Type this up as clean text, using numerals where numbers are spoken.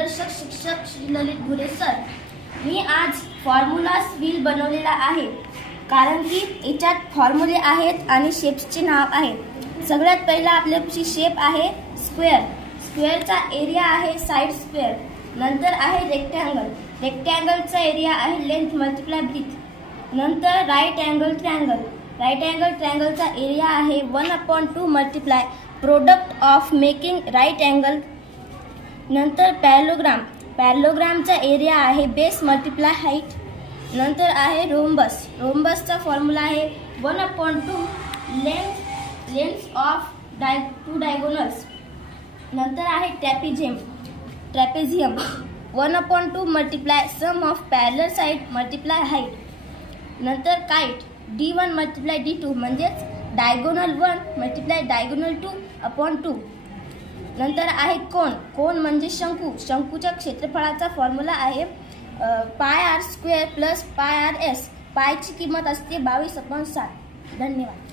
मार्गदर्शक शिक्षक श्री ललित गुरे सर। मी आज फॉर्म्युलास व्हील बनवलेला आहे, कारण की याच्यात फॉर्म्युले आहेत आणि शेप्सचे नाव आहे। सगळ्यात पहिला आपल्याची शेप आहे स्क्वेअर। स्क्वेअरचा एरिया आहे साइड स्क्वेअर। नंतर आहे रेक्टँगल। रेक्टँगलचा एरिया आहे लेंथ मल्टिप्लाय ब्रीथ। नंतर right angle triangle. Right angle ट्रायंगलचा एरिया आहे 1/2 multiply product of making right angle. नंतर पॅरलोग्राम। पॅरलोग्रामचा एरिया आहे बेस मल्टिप्लाय हाईट। नंतर आहे रोम्बस। रोम्बसचा फॉर्म्युला आहे 1/2 लेंथ ऑफ 2 डायगोनल्स। नंतर आहे trapezium. Trapezium 1/2 multiply sum of parallel side multiply height. नंतर काइट d1 मल्टिप्लाय d2 म्हणजेच डायगोनल 1 मल्टिप्लाय डायगोनल 2/2। नंतर आहे कोन। कोन म्हणजे शंकू। शंकूच्या क्षेत्रफळाचा फॉर्म्युला आहे πr² + πrs। पायची किंमत असते 22/7। धन्यवाद।